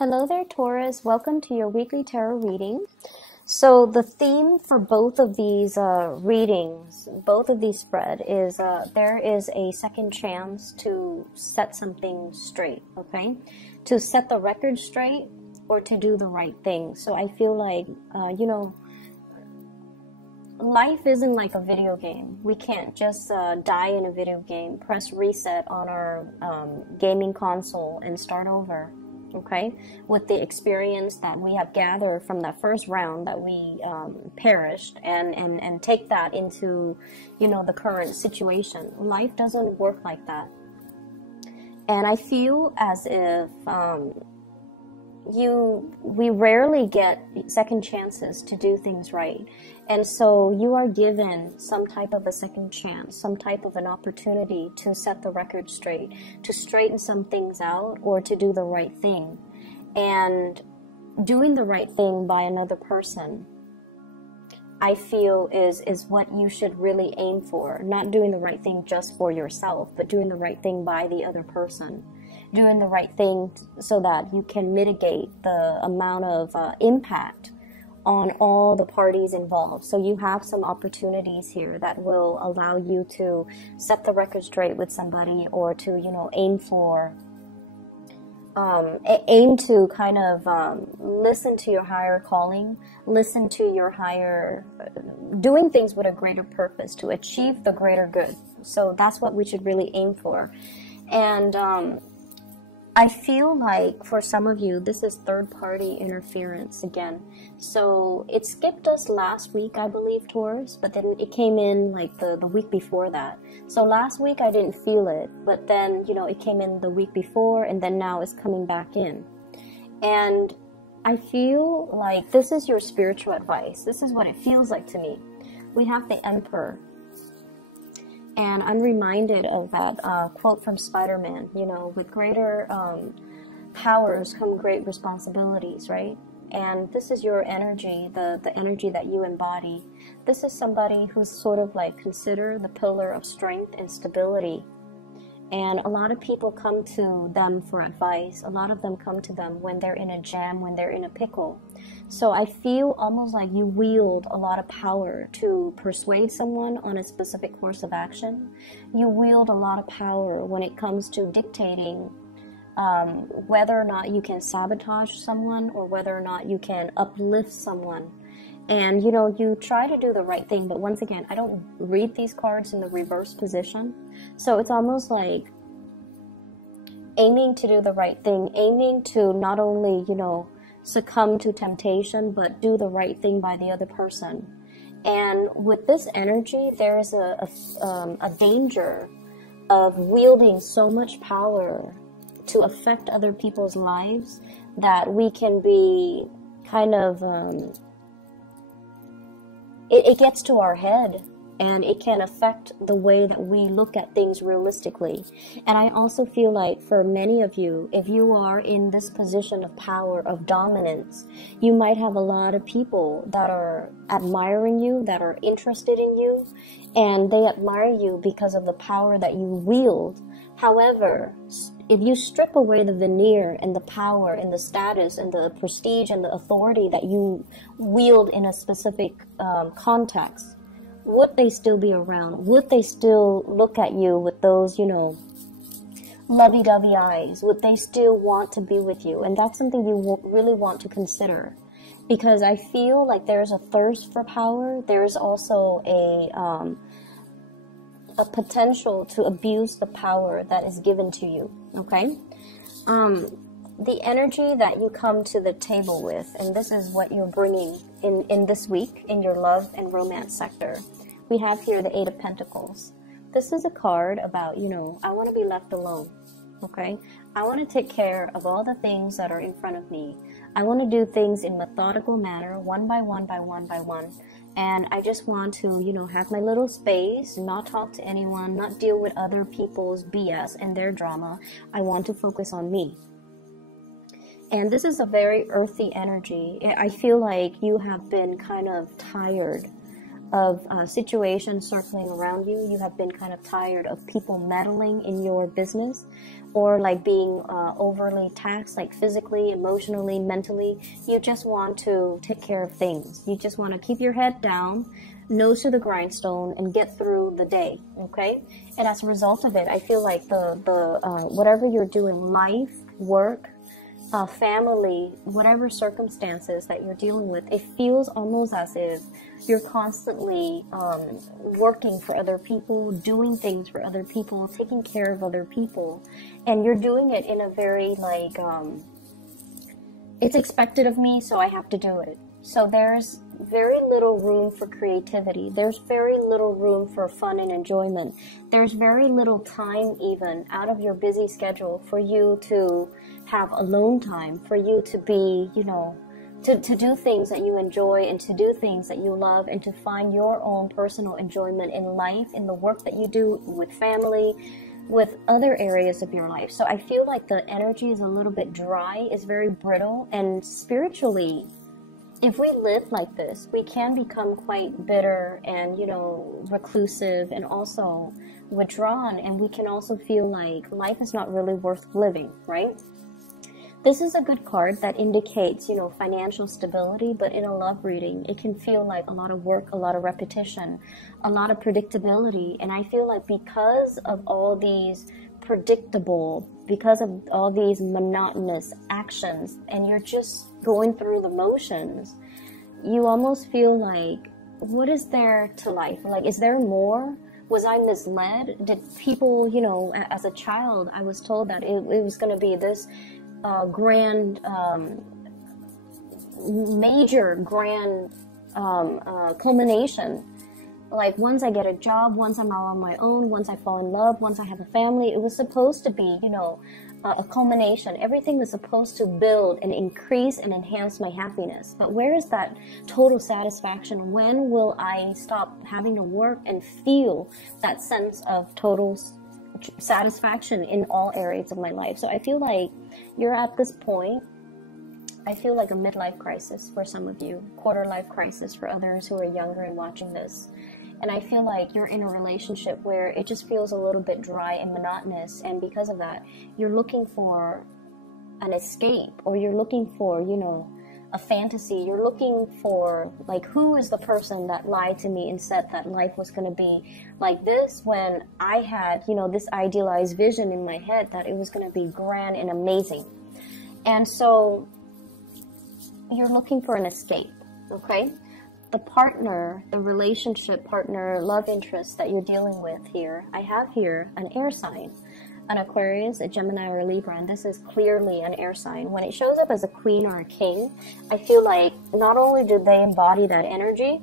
Hello there, Taurus. Welcome to your weekly tarot reading. So the theme for both of these readings, both of these spread, is there is a second chance to set something straight, okay? To set the record straight or to do the right thing. So I feel like, life isn't like a video game. We can't just die in a video game, press reset on our gaming console and start over. Okay, with the experience that we have gathered from that first round that we perished, and take that into, the current situation. Life doesn't work like that. And I feel as if we rarely get second chances to do things right. And so you are given some type of a second chance, some type of an opportunity to set the record straight, to straighten some things out, or to do the right thing. And doing the right thing by another person, I feel is what you should really aim for. Not doing the right thing just for yourself, but doing the right thing by the other person. Doing the right thing so that you can mitigate the amount of impact on all the parties involved. So you have some opportunities here that will allow you to set the record straight with somebody, or to, aim to kind of listen to your higher calling, listen to your higher, doing things with a greater purpose to achieve the greater good. So that's what we should really aim for. And I feel like for some of you, this is third-party interference again. So it skipped us last week, I believe, Taurus, but then it came in like the week before that. So last week I didn't feel it, but then, it came in the week before, and then now it's coming back in. And I feel like this is your spiritual advice. This is what it feels like to me. We have the Emperor. And I'm reminded of that quote from Spider-Man, with greater powers come great responsibilities, right? And this is your energy, the energy that you embody. This is somebody who's sort of like considered the pillar of strength and stability. And a lot of people come to them for advice. A lot of them come to them when they're in a jam, when they're in a pickle. So I feel almost like you wield a lot of power to persuade someone on a specific course of action. You wield a lot of power when it comes to dictating whether or not you can sabotage someone or whether or not you can uplift someone. And, you try to do the right thing, but once again, I don't read these cards in the reverse position. So it's almost like aiming to do the right thing, aiming to not only, succumb to temptation, but do the right thing by the other person. And with this energy, there is a danger of wielding so much power to affect other people's lives that we can be kind of... It gets to our head, and it can affect the way that we look at things realistically. And I also feel like for many of you, if you are in this position of power, of dominance, you might have a lot of people that are admiring you, that are interested in you, and they admire you because of the power that you wield. However, if you strip away the veneer and the power and the status and the prestige and the authority that you wield in a specific context, would they still be around? Would they still look at you with those, lovey-dovey eyes? Would they still want to be with you? And that's something you really want to consider. Because I feel like there's a thirst for power. There's also a potential to abuse the power that is given to you, okay? The energy that you come to the table with, and this is what you're bringing in this week in your love and romance sector. We have here the Eight of Pentacles. This is a card about, I want to be left alone, okay? I want to take care of all the things that are in front of me. I want to do things in methodical manner, one by one by one by one. And I just want to, have my little space, not talk to anyone, not deal with other people's BS and their drama. I want to focus on me. And this is a very earthy energy. I feel like you have been kind of tired of situations circling around you. You have been kind of tired of people meddling in your business, or like being overly taxed, like physically, emotionally, mentally. You just want to take care of things. You just want to keep your head down, nose to the grindstone, and get through the day. Okay, and as a result of it, I feel like the whatever you're doing, life, work, family, whatever circumstances that you're dealing with, it feels almost as if you're constantly working for other people, doing things for other people, taking care of other people, and you're doing it in a very like, it's expected of me, so I have to do it. So there's very little room for creativity. There's very little room for fun and enjoyment. There's very little time even out of your busy schedule for you to have alone time, for you to be, you know, to do things that you enjoy and to do things that you love and to find your own personal enjoyment in life, in the work that you do with family, with other areas of your life. So I feel like the energy is a little bit dry, is very brittle, and spiritually, if we live like this, we can become quite bitter and, you know, reclusive and also withdrawn, and we can also feel like life is not really worth living, right? This is a good card that indicates, you know, financial stability, but in a love reading, it can feel like a lot of work, a lot of repetition, a lot of predictability. And I feel like because of all these because of all these monotonous actions, and you're just going through the motions, you almost feel like, what is there to life? Like, is there more? Was I misled? Did people, you know, as a child, I was told that it was going to be this grand, major grand culmination. Like, once I get a job, once I'm out on my own, once I fall in love, once I have a family, it was supposed to be, you know, a culmination. Everything was supposed to build and increase and enhance my happiness. But where is that total satisfaction? When will I stop having to work and feel that sense of total satisfaction in all areas of my life? So I feel like you're at this point. I feel like a midlife crisis for some of you, quarter life crisis for others who are younger and watching this. And I feel like you're in a relationship where it just feels a little bit dry and monotonous. And because of that, you're looking for an escape, or you're looking for, you know, a fantasy. You're looking for, like, who is the person that lied to me and said that life was going to be like this, when I had, you know, this idealized vision in my head that it was going to be grand and amazing. And so you're looking for an escape, okay? The partner, the relationship partner, love interest that you're dealing with here, I have here an air sign, an Aquarius, a Gemini, or a Libra, and this is clearly an air sign. When it shows up as a queen or a king, I feel like not only do they embody that energy,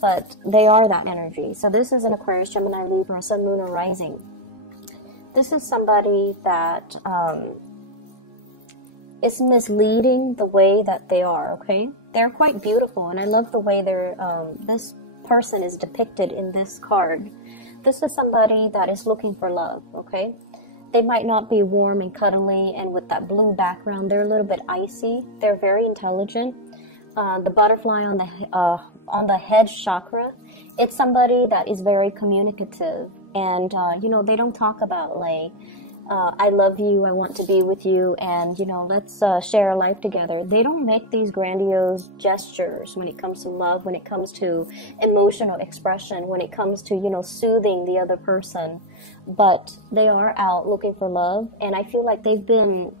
but they are that energy. So this is an Aquarius, Gemini, Libra, Sun, Moon, or Rising. This is somebody that is misleading the way that they are, okay? They're quite beautiful, and I love the way this person is depicted in this card. This is somebody that is looking for love, okay? They might not be warm and cuddly, and with that blue background, they're a little bit icy. They're very intelligent. The butterfly on the head chakra, it's somebody that is very communicative, and you know, they don't talk about like, I love you, I want to be with you, and, you know, let's share a life together. They don't make these grandiose gestures when it comes to love, when it comes to emotional expression, when it comes to, you know, soothing the other person. But they are out looking for love, and I feel like they've been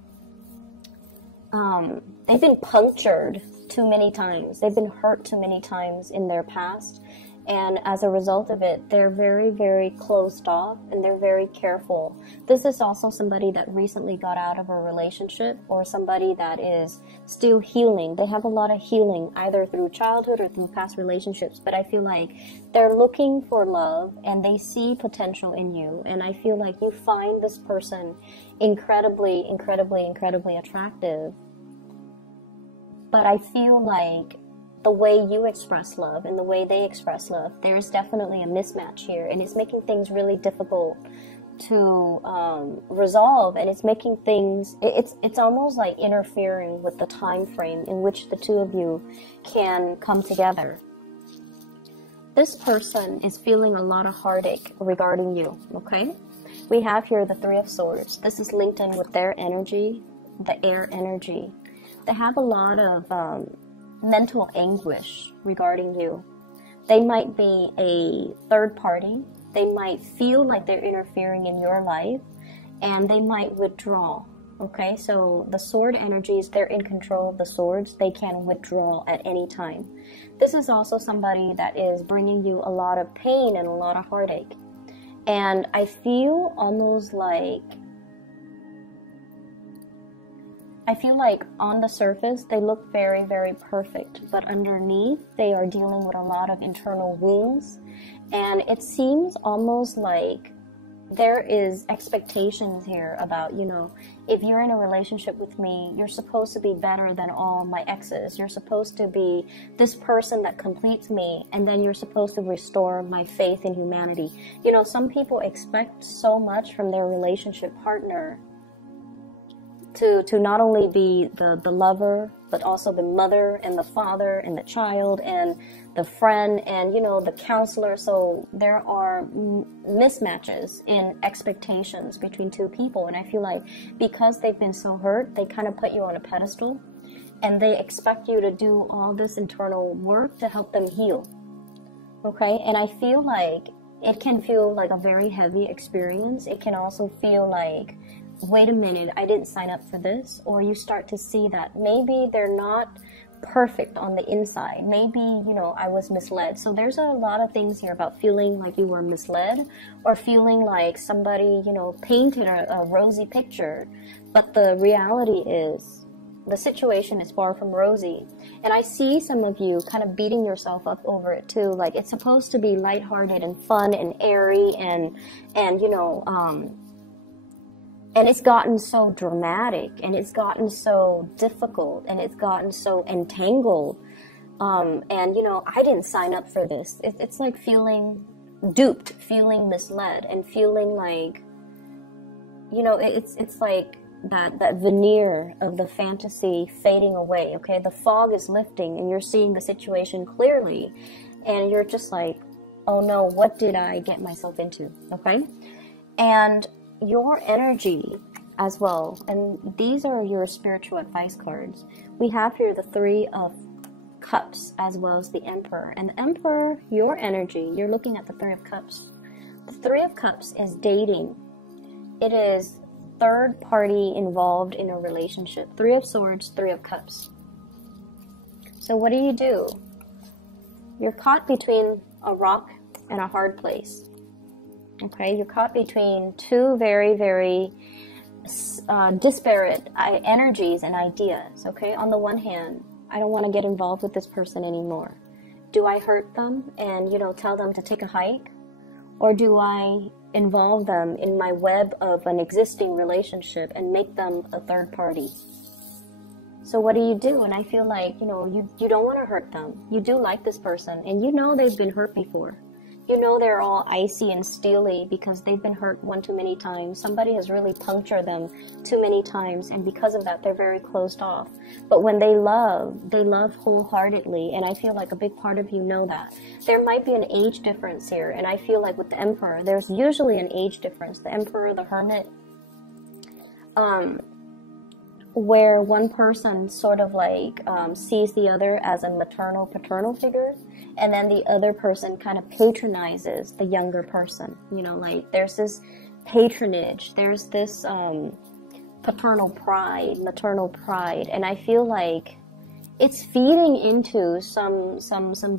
punctured too many times. They've been hurt too many times in their past. And as a result of it, they're very, very closed off, and they're very careful. This is also somebody that recently got out of a relationship, or somebody that is still healing. They have a lot of healing, either through childhood or through past relationships. But I feel like they're looking for love, and they see potential in you. And I feel like you find this person incredibly, incredibly, incredibly attractive. But I feel like the way you express love and the way they express love, there's definitely a mismatch here, and it's making things really difficult to resolve, and it's making things, it's almost like interfering with the time frame in which the two of you can come together. this person is feeling a lot of heartache regarding you, okay? We have here the Three of Swords. This is linked in with their energy, the air energy. They have a lot of mental anguish regarding you. They might be a third party. They might feel like they're interfering in your life, and they might withdraw. Okay, so the sword energies, they're in control of the swords. They can withdraw at any time. This is also somebody that is bringing you a lot of pain and a lot of heartache. And I feel almost like, on the surface, they look very, very perfect. But underneath, they are dealing with a lot of internal wounds. And it seems almost like there is expectations here about, if you're in a relationship with me, you're supposed to be better than all my exes. You're supposed to be this person that completes me, and then you're supposed to restore my faith in humanity. Some people expect so much from their relationship partner to not only be the lover, but also the mother and the father and the child and the friend and, the counselor. So there are mismatches in expectations between two people. And I feel like because they've been so hurt, they kind of put you on a pedestal and they expect you to do all this internal work to help them heal. Okay? And I feel like it can feel like a very heavy experience. It can also feel like, wait a minute, I didn't sign up for this. Or you start to see that maybe they're not perfect on the inside. Maybe, I was misled. So there's a lot of things here about feeling like you were misled or feeling like somebody, painted a rosy picture. But the reality is the situation is far from rosy. And I see some of you kind of beating yourself up over it too. Like it's supposed to be lighthearted and fun and airy and and it's gotten so dramatic, and it's gotten so difficult, and it's gotten so entangled. And, I didn't sign up for this. It's like feeling duped, feeling misled, and feeling like, it's like that veneer of the fantasy fading away, okay? The fog is lifting, and you're seeing the situation clearly, and you're just like, oh no, what did I get myself into, okay? And your energy as well, and these are your spiritual advice cards. We have here the Three of Cups as well as the Emperor. And the Emperor, your energy, you're looking at the Three of Cups. The Three of Cups is dating. It is third party involved in a relationship. Three of Swords, Three of Cups. So what do? You're caught between a rock and a hard place. Okay, you're caught between two very, very disparate energies and ideas. Okay, on the one hand, I don't want to get involved with this person anymore. Do I hurt them and, tell them to take a hike? Or do I involve them in my web of an existing relationship and make them a third party? So what do? And I feel like, you don't want to hurt them. You do like this person, and they've been hurt before. They're all icy and steely because they've been hurt one too many times. Somebody has really punctured them too many times, and because of that, they're very closed off. But when they love wholeheartedly, and I feel like a big part of you know that. There might be an age difference here, and I feel like with the Emperor, there's usually an age difference. The Emperor, the Hermit, where one person sort of like sees the other as a maternal, paternal figure, and then the other person kind of patronizes the younger person. Like there's this patronage, there's this paternal pride, maternal pride, and I feel like it's feeding into some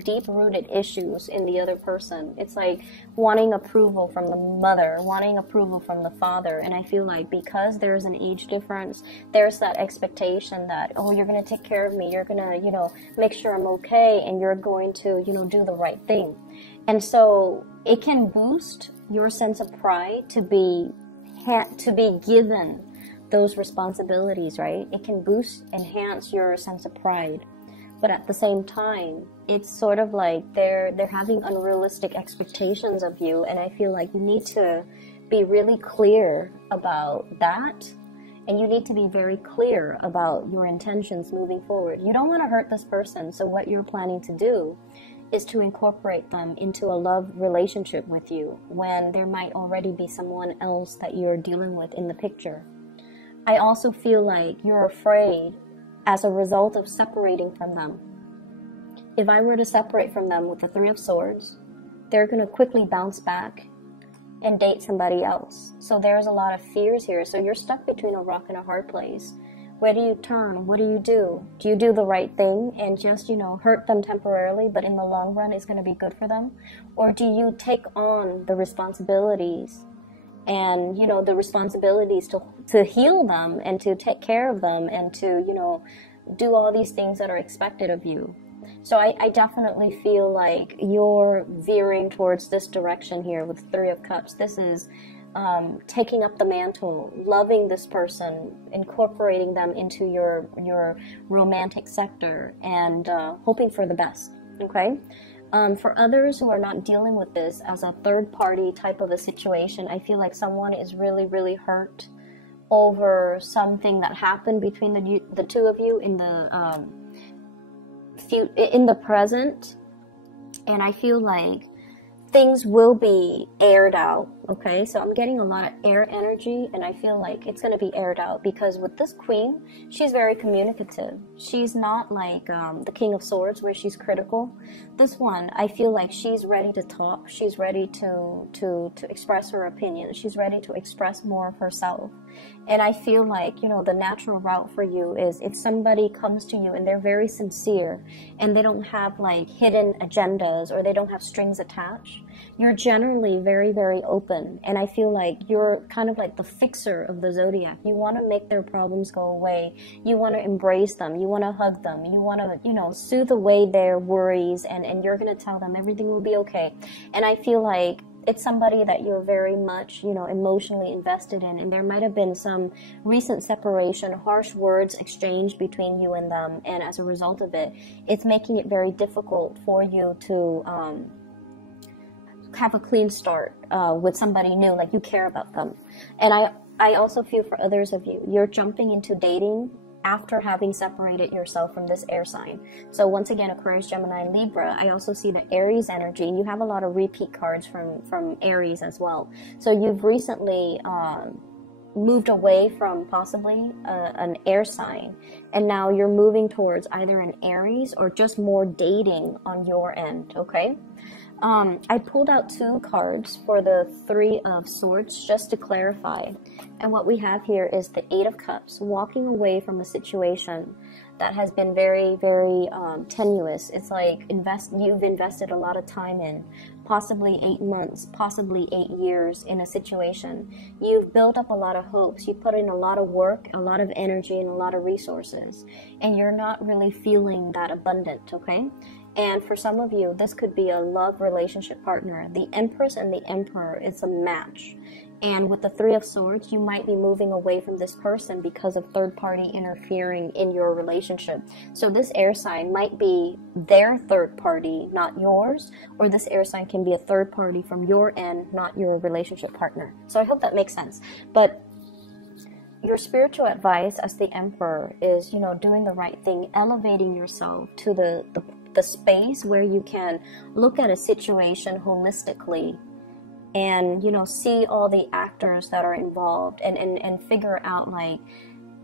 deep-rooted issues in the other person. It's like wanting approval from the mother, wanting approval from the father. And I feel like because there's an age difference, there's that expectation that, oh, you're going to take care of me. You're going to, make sure I'm okay. And you're going to, do the right thing. And so it can boost your sense of pride to be given those responsibilities, right? It can enhance your sense of pride. But at the same time, it's sort of like they're having unrealistic expectations of you, and I feel like you need to be really clear about that, and you need to be very clear about your intentions moving forward. You don't want to hurt this person, so what you're planning to do is to incorporate them into a love relationship with you when there might already be someone else that you're dealing with in the picture. I also feel like you're afraid as a result of separating from them. If I were to separate from them with the Three of Swords, they're going to quickly bounce back and date somebody else. So there's a lot of fears here. So you're stuck between a rock and a hard place. Where do you turn? What do you do? Do you do the right thing and just, hurt them temporarily, but in the long run it's going to be good for them? Or do you take on the responsibilities and, the responsibilities to heal them and to take care of them and to, do all these things that are expected of you? So I definitely feel like you're veering towards this direction here with Three of Cups. This is taking up the mantle, loving this person, incorporating them into your romantic sector, and hoping for the best, okay? For others who are not dealing with this as a third-party type of a situation, I feel like someone is really, really hurt over something that happened between the two of you in the present, and I feel like things will be aired out, okay? So I'm getting a lot of air energy, and I feel like it's going to be aired out because with this queen, she's very communicative. She's not like the King of Swords where she's critical. This one, I feel like she's ready to talk. She's ready to express her opinion. She's ready to express more of herself. And I feel like, the natural route for you is if somebody comes to you and they're very sincere and they don't have like hidden agendas or they don't have strings attached, you're generally very, very open. And I feel like you're kind of like the fixer of the zodiac. You want to make their problems go away. You want to embrace them. You want to hug them. You want to, soothe away their worries, and you're going to tell them everything will be okay. And I feel like it's somebody that you're very much, emotionally invested in, and there might have been some recent separation, harsh words exchanged between you and them, and as a result of it, it's making it very difficult for you to have a clean start with somebody new, like you care about them. And I also feel for others of you, you're jumping into dating after having separated yourself from this air sign. So once again, Aquarius, Gemini, and Libra, I also see the Aries energy, and you have a lot of repeat cards from Aries as well. So you've recently moved away from possibly an air sign, and now you're moving towards either an Aries or just more dating on your end, okay? I pulled out two cards for the Three of Swords just to clarify. And what we have here is the Eight of Cups, walking away from a situation that has been very, very tenuous. It's like you've invested a lot of time in, possibly 8 months, possibly 8 years in a situation. You've built up a lot of hopes. You put in a lot of work, a lot of energy, and a lot of resources. And you're not really feeling that abundant, okay? And for some of you, this could be a love relationship partner. The Empress and the Emperor is a match. And with the Three of Swords, you might be moving away from this person because of third party interfering in your relationship. So this air sign might be their third party, not yours, or this air sign can be a third party from your end, not your relationship partner. So I hope that makes sense. But your spiritual advice as the Emperor is, doing the right thing, elevating yourself to the space where you can look at a situation holistically and, see all the actors that are involved and figure out, like,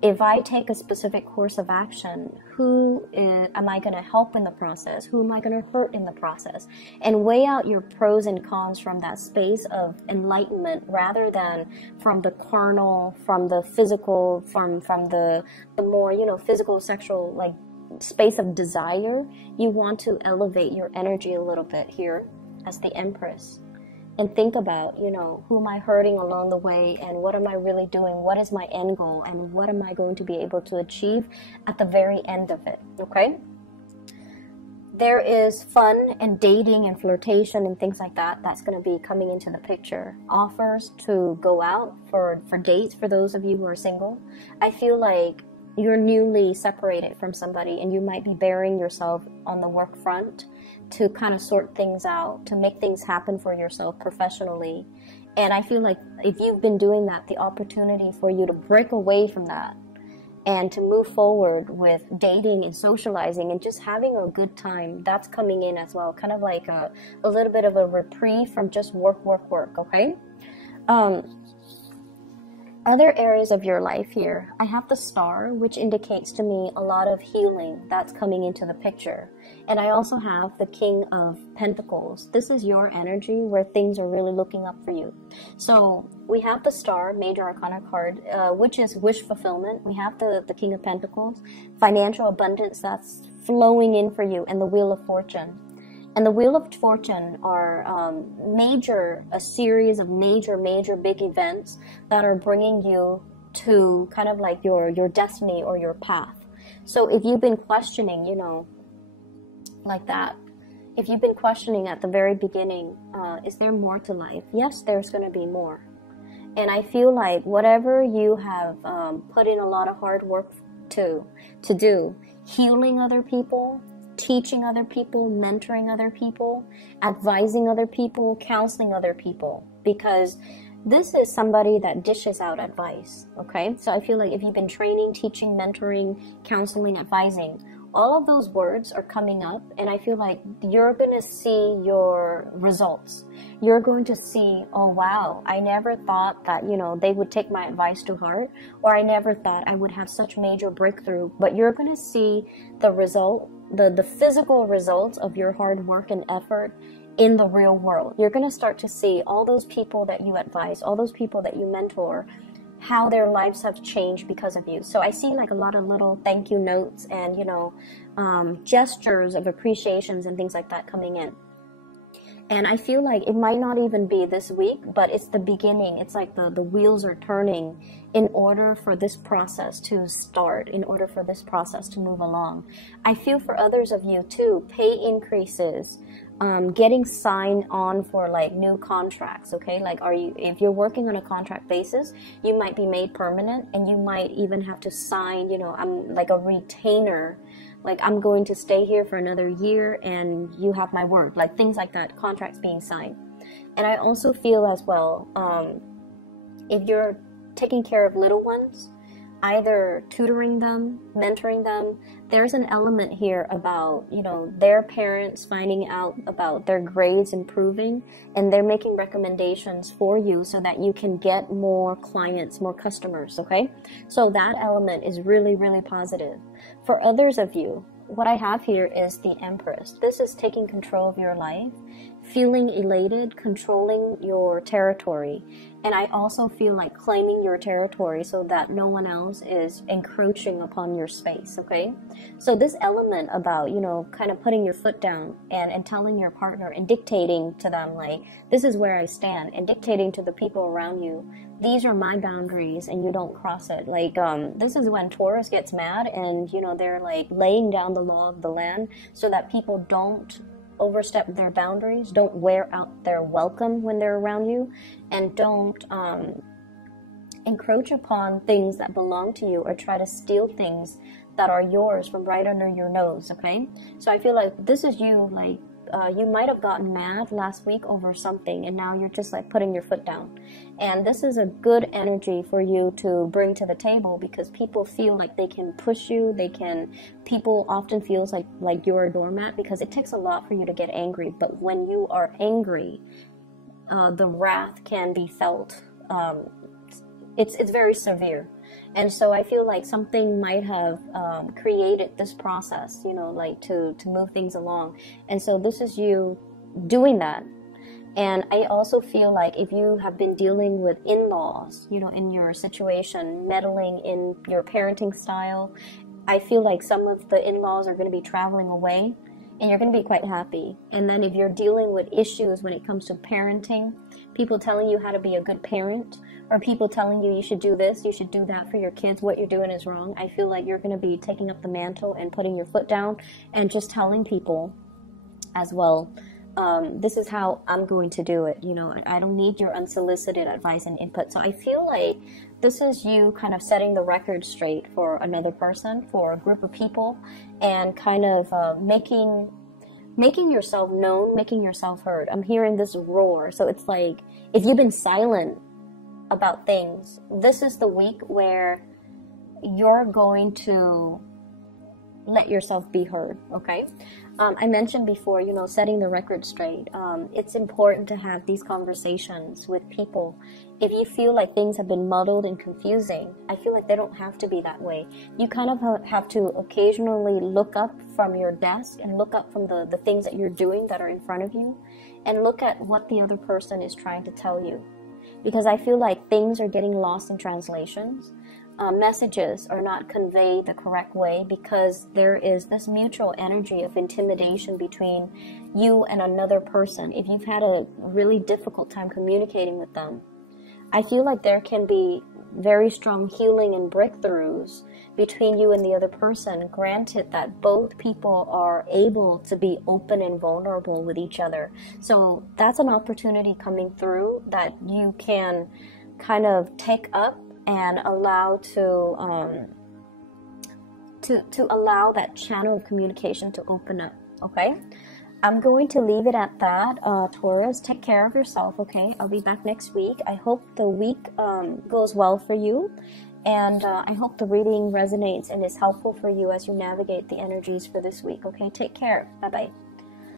if I take a specific course of action, am I going to help in the process? Who am I going to hurt in the process? And weigh out your pros and cons from that space of enlightenment rather than from the carnal, from the physical, from the more, physical, sexual, like, space of desire. You want to elevate your energy a little bit here as the Empress and think about, who am I hurting along the way, and what am I really doing? What is my end goal, and what am I going to be able to achieve at the very end of it, okay? There is fun and dating and flirtation and things like that that's going to be coming into the picture. Offers to go out for dates for those of you who are single. I feel like you're newly separated from somebody and you might be burying yourself on the work front to kind of sort things out, to make things happen for yourself professionally. And I feel like if you've been doing that, the opportunity for you to break away from that and to move forward with dating and socializing and just having a good time. That's coming in as well, kind of like a little bit of a reprieve from just work, okay? Other areas of your life here, I have the star, which indicates to me a lot of healing that's coming into the picture. And I also have the King of Pentacles. This is your energy where things are really looking up for you. So we have the star, major arcana card, which is wish fulfillment. We have the King of Pentacles, financial abundance that's flowing in for you, and the Wheel of Fortune. And the Wheel of Fortune are a series of major big events that are bringing you to kind of like your destiny or your path. So if you've been questioning, you know, like that, if you've been questioning at the very beginning, is there more to life? Yes, there's going to be more. And I feel like whatever you have put in a lot of hard work to do, healing other people, teaching other people, mentoring other people, advising other people, counseling other people, because this is somebody that dishes out advice, okay? So I feel like if you've been training, teaching, mentoring, counseling, advising, all of those words are coming up, and I feel like you're going to see your results. You're going to see, oh wow, I never thought that, you know, they would take my advice to heart, or I never thought I would have such major breakthrough. But you're going to see the result, the physical results of your hard work and effort in the real world. You're going to start to see all those people that you advise, all those people that you mentor, how their lives have changed because of you. So I see like a lot of little thank you notes and, you know, gestures of appreciations and things like that coming in. And I feel like it might not even be this week, but it's the beginning. It's like the wheels are turning in order for this process to start, in order for this process to move along. I feel for others of you too, pay increases, getting signed on for like new contracts, okay? Like if you're working on a contract basis, you might be made permanent, and you might even have to sign, you know, I'm like a retainer, like I'm going to stay here for another year and you have my word, like things like that, contracts being signed. And I also feel as well, if you're taking care of little ones, either tutoring them, mentoring them, there's an element here about, you know, their parents finding out about their grades improving, and they're making recommendations for you so that you can get more clients, more customers, okay? So that element is really, really positive. For others of you, what I have here is the Empress. This is taking control of your life, feeling elated, controlling your territory. And I also feel like claiming your territory so that no one else is encroaching upon your space, okay? So this element about, you know, kind of putting your foot down and telling your partner and dictating to them, like, this is where I stand, and dictating to the people around you, these are my boundaries and you don't cross it. Like, this is when Taurus gets mad and, you know, they're like laying down the law of the land so that people don't overstep their boundaries, don't wear out their welcome when they're around you, and don't encroach upon things that belong to you or try to steal things that are yours from right under your nose, okay? So I feel like this is you, like, you might have gotten mad last week over something, and now you're just like putting your foot down. And this is a good energy for you to bring to the table, because people feel like they can push you. People often feels like you're a doormat, because it takes a lot for you to get angry. But when you are angry, the wrath can be felt. It's very severe. And so I feel like something might have created this process, you know, like to move things along. And so this is you doing that. And I also feel like if you have been dealing with in-laws, you know, in your situation, meddling in your parenting style, I feel like some of the in-laws are going to be traveling away, and you're going to be quite happy. And then if you're dealing with issues when it comes to parenting, people telling you how to be a good parent, or people telling you should do this, you should do that for your kids, what you're doing is wrong, I feel like you're going to be taking up the mantle and putting your foot down and just telling people as well, this is how I'm going to do it. You know, I don't need your unsolicited advice and input. So I feel like this is you kind of setting the record straight for another person, for a group of people, and kind of making yourself known, making yourself heard. I'm hearing this roar. So it's like, if you've been silent about things, this is the week where you're going to let yourself be heard, okay? I mentioned before, you know, setting the record straight. It's important to have these conversations with people. If you feel like things have been muddled and confusing, I feel like they don't have to be that way. You kind of have to occasionally look up from your desk and look up from the things that you're doing that are in front of you and look at what the other person is trying to tell you. Because I feel like things are getting lost in translations. Messages are not conveyed the correct way because there is this mutual energy of intimidation between you and another person. If you've had a really difficult time communicating with them, I feel like there can be very strong healing and breakthroughs between you and the other person, granted that both people are able to be open and vulnerable with each other. So that's an opportunity coming through that you can kind of take up and allow to allow that channel of communication to open up, okay? I'm going to leave it at that. Taurus, take care of yourself, okay? I'll be back next week. I hope the week goes well for you, and I hope the reading resonates and is helpful for you as you navigate the energies for this week, okay? Take care. Bye-bye.